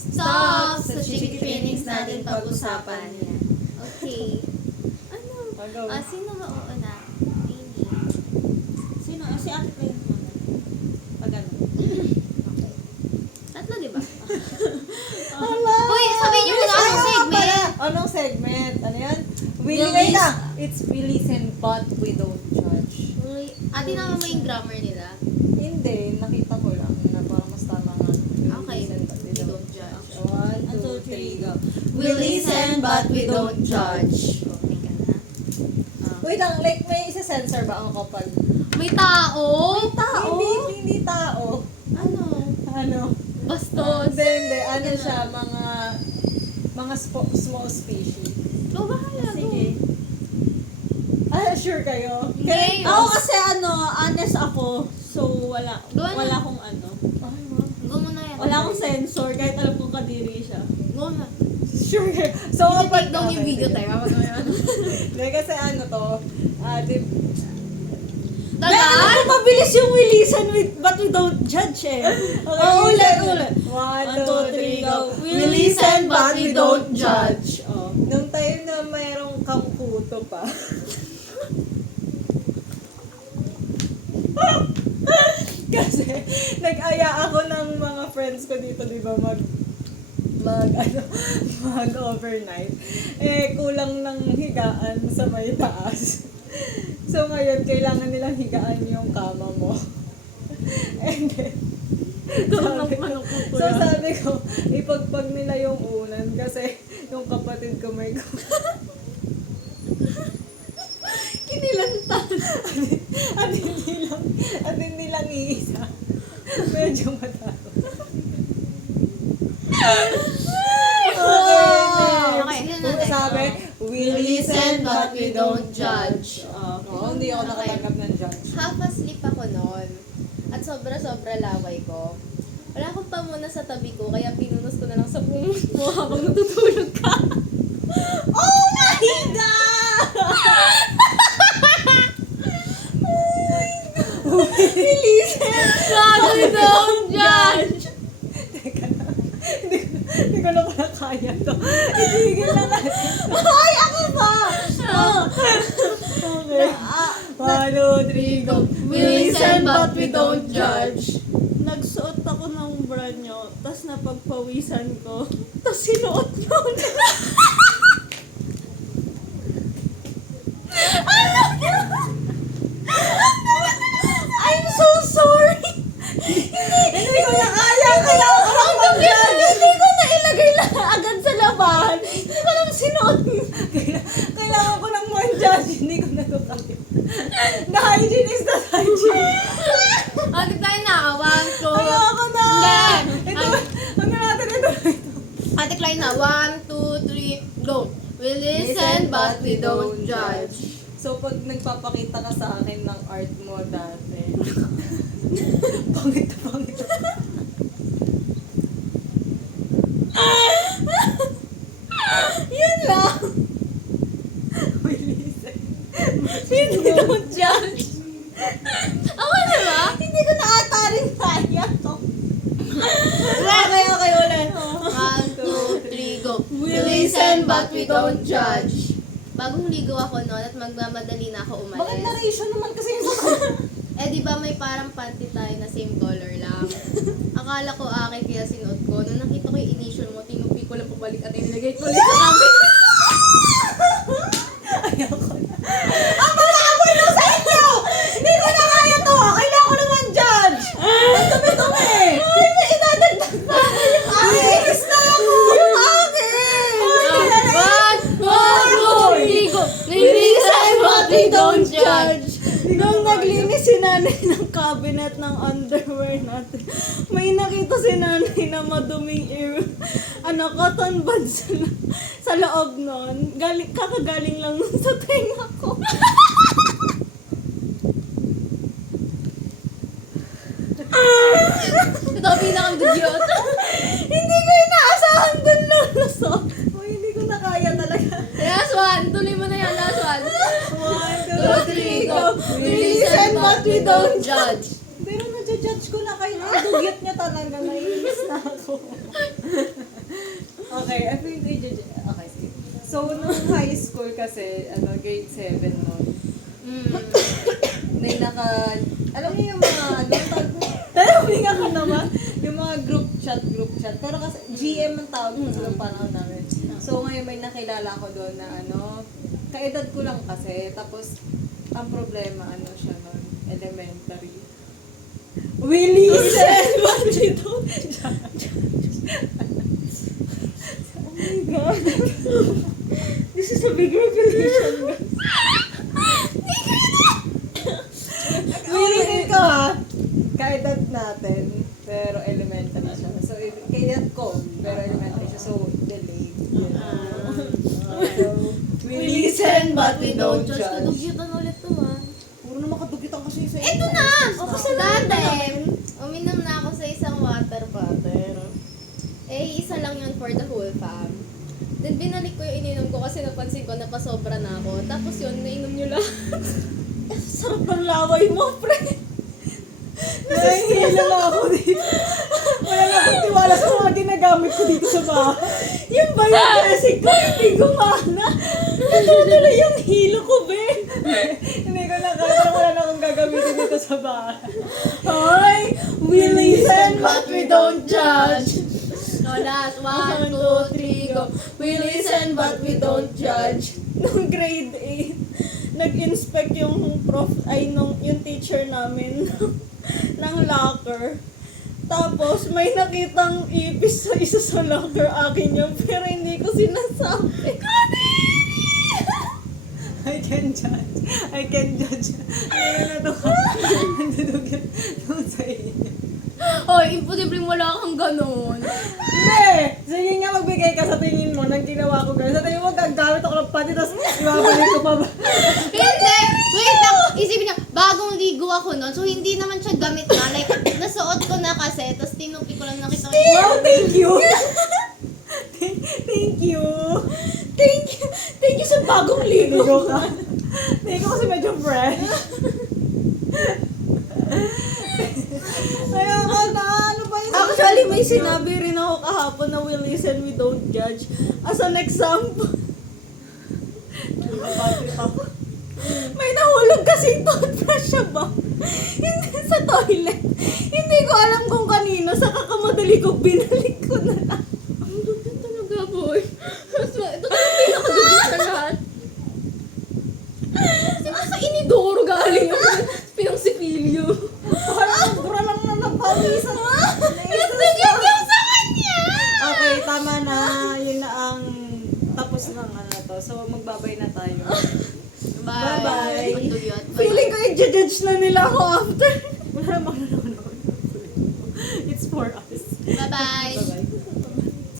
Stop! Sa Chiki Trainings natin pag-usapan yan. Okay. Ano? Sino mauuna? Amy. Sino? Si Ate Clay muna. Pag ano? Okay. Tatlo, di ba? Hala! Uy, sabihin niyo muna anong segment. Anong segment? Ano yan? Willie, Willy's- wait lang. It's Willy's and but we don't judge. Uy, ate naman mo yung grammar nila. Hindi, nakita ko lang na parang mas tama nga. Okay. Willy's and but We don't judge. 1, 2, 3, go. We listen but we don't judge. Okay ka na? Wait lang, like may isa-censor ba ako kapag... May tao? Hindi tao. Ano? Ano? Bastos. Hindi. Ano siya, mga small species. Ikaw bahala. Go. Sige. Sure kayo? Hindi. Ako kasi honest ako. So, wala Doon. akong ano. Ay, wow. Go muna yan. Wala akong sensor kahit alam kong kadiri siya. Go na. Sure kayo? So, Take down yung video tayo. Hindi, kasi ano to, Dahil ano mabilis yung Willisan but we don't judge eh. Ulit. 1, 2, 3, go. We listen but we don't judge. Oh. Nung time na mayroong kamputo pa. Kasi nag-aya ako ng mga friends ko dito, di ba, mag overnight. Kulang ng higaan sa may taas. So ngayon, kailangan nilang higaan yung kama mo. And then, sabi ko, ipagpag nila yung unan kasi yung kapatid ko may Kinilantan. at hindi lang iisa. Medyo matalo. Okay, yun na. Sabi, we listen but we don't judge. Oh, Hindi ako nakatanggap ng judge. Half asleep ako noon. At sobra-sobra laway ko. Wala akong pamuna sa tabi ko, kaya pinunos ko na lang sa buong mo habang natutulog ka. Oh my God! God, we don't judge! Teka na. Hindi ko na pala kaya to. Itigil na natin. Ay, ako ba? Oh. Okay. 1, 2, 3, go. We listen but we don't judge. Nagsuot ako ng bra nyo, tapos napagpawisan ko, tapos sinuot nyo na. I'm so sorry! Hindi ko na kaya, kaya ako lang mag-judge. Hindi ko na ilagay agad sa laban. Hindi ko lang sinuot. Kailangan ko ng one judge. Hindi ko na to kaya. The hygiene is the hygiene. Ate tayo na, 1, 2. Ayoko na. Hindi. Ito, ano natin ito? Ate Klein na, 1, 2, 3, go. We listen but we don't judge. So, pag nagpapakita ka sa akin ng art mo dati, pangit na pangit. Yun lang. We listen. Hindi don't judge. Ako na ba? Hindi ko na ata rin kaya to. Okay, ulit. 1, 2, 3, go. We listen but we don't judge. Bagong ligo ako noon at magmamadali na ako Bakit umalis. narration naman kasi yung Di ba may parang panty tayo na same color lang? Akala ko akin kaya sinuot ko. Nung nakita ko yung initial mo, tinupi ko lang pabalik at inilagay ko ulit sa kami. Ayoko na. Ang malakaboy mo sa inyo! Hindi ko na kaya to! Kailangan ko naman judge! Ang dumi-dumi! Ay, may idadagdag pa ako yung akin! Inis na ako! Yung akin! We listen but we don't judge. Nung naglinis si nanay ng cabinet ng underwear natin, may nakita si nanay na maduming cotton buds sa loob nun. Kakagaling lang nun sa tenga ko. Ito ang pinakang dugyot. Hindi ko inaasahan dun lulusot. Uy, hindi ko na kaya talaga. Last one. Tuloy mo na yan. Last one. 1, 2, 3, go! We listen but we don't judge. Pero nadja-judge ko na kayo. Ang dugyot niya talaga. Naiinis na ako. Okay, I think okay, sige. So, nung high school kasi, grade 7 nun, may alam niyo yung mga, huminga ka naman, yung mga group chat. Pero kasi, GM ang tawag ko sa panahon namin. So, ngayon may nakilala ko doon na kaedad ko lang kasi, tapos, ang problema, siya nun, elementary. Willie said, but we don't judge. Oh my God. This is a big revelation, guys. Ulitin ko ha, kaedad natin, pero elementary siya. So, kaedad ko, pero elementary siya. So, delayed. We listen, but we don't judge. Kadugyutan ulit to Puro na makadugitan kasi sa Eto na! O kasi dati, uminom na ako sa isang water bottle. Isa lang yun for the whole fam. Then binalik ko yung ininom ko kasi napansin ko napasobra na ako. Tapos yun, nainom nyo lang. Sarap ng laway mo, pre. Nahihila lang ako dito. Wala na akong tiwala sa mga ginagamit ko dito sa bahay. Yung biogesic ko, hindi gumana. Natutuloy yung hilo ko, Ben. Hindi ko na kaya wala na akong gagamitin dito sa bahay. Hi! We listen, but we don't judge. No, last. 1, 2, 3, go. We listen, but we don't judge. Nung grade 8, nag-inspect yung yung teacher namin ng locker. Tapos, may nakitang ipis sa isa sa locker. Akin yun, pero hindi ko sinasabi. I can judge. Ano na to ka? Nandudugyan doon sa inyo. Hoy, imposibleng wala kang ganun. Hindi! Sige nga, magbigay ka sa tingin mo ng ginawa ko gano'n. Sa tingin mo, gagamit ako ng pati, tapos ibabalik ko pa ba? Hindi! Wait lang! Isipin niya, bagong ligo ako noon. So, hindi naman siya gamit na. Like, nasuot ko na kasi. Tapos, tinupi ko lang nakita ko. Wow, thank you! Thank you! Thank you sa bagong ligo. Ligo ka. Thank you kasi medyo fresh. Kaya ka na, ano ba yun? Actually, may sinabi rin ako kahapon na we listen, we don't judge. As an example, may nahulog kasi toothbrush siya ba? Hindi sa toilet. Hindi ko alam kung kanino. Sa kakamadali ko, binalik ko na lang. Ang lupit talaga, boy. Ito talaga pinakadugit sa lahat. Kasi sa inidoro galing yung pinangsipilyo. Parang bura lang na napawisan. Nagdugit yung sa kanya! Okay, tama na. Yun na ang tapos ng to. So, magbabay na tayo. Bye-bye. Magdugit. Feeling ko i-judge na nila ako after. Wala namang nanonood. It's for us. Bye-bye.